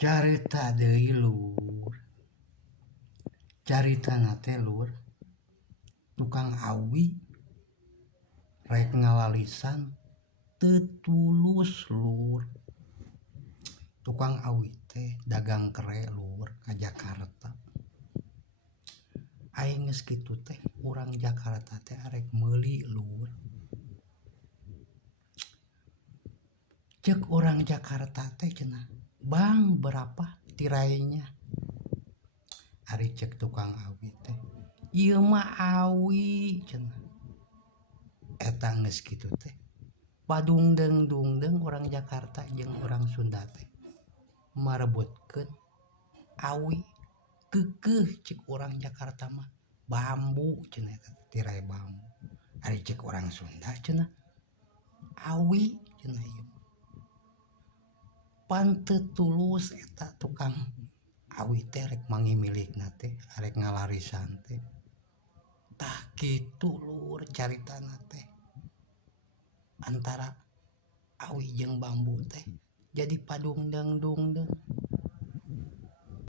Carita deui Lur, caritana teh Lur, tukang awi rek ngalalisan teu tulus Lur. Tukang awi teh dagang kere Lur ka Jakarta. Aing geus kitu teh urang Jakarta teh arek meuli Lur. Cek orang Jakarta teh cenah, "Bang, berapa tirainya?" Ari cek tukang awi teh, "Ieu mah awi," cenah. Eta geus kitu teh. Padungdeung-dungdeung orang Jakarta jeung orang Sunda teh marebutkeun awi. Keukeuh cek orang Jakarta mah bambu cenah eta tirai bambu. Ari cek orang Sunda cenah awi cenah ieu. Pan teu tulus eta tukang awi teh rek mangimilikna teh arek ngalarisan teh. Tah kitu Lur caritana teh. Antara awi jeung bambu teh jadi padungdeung-dungdeung.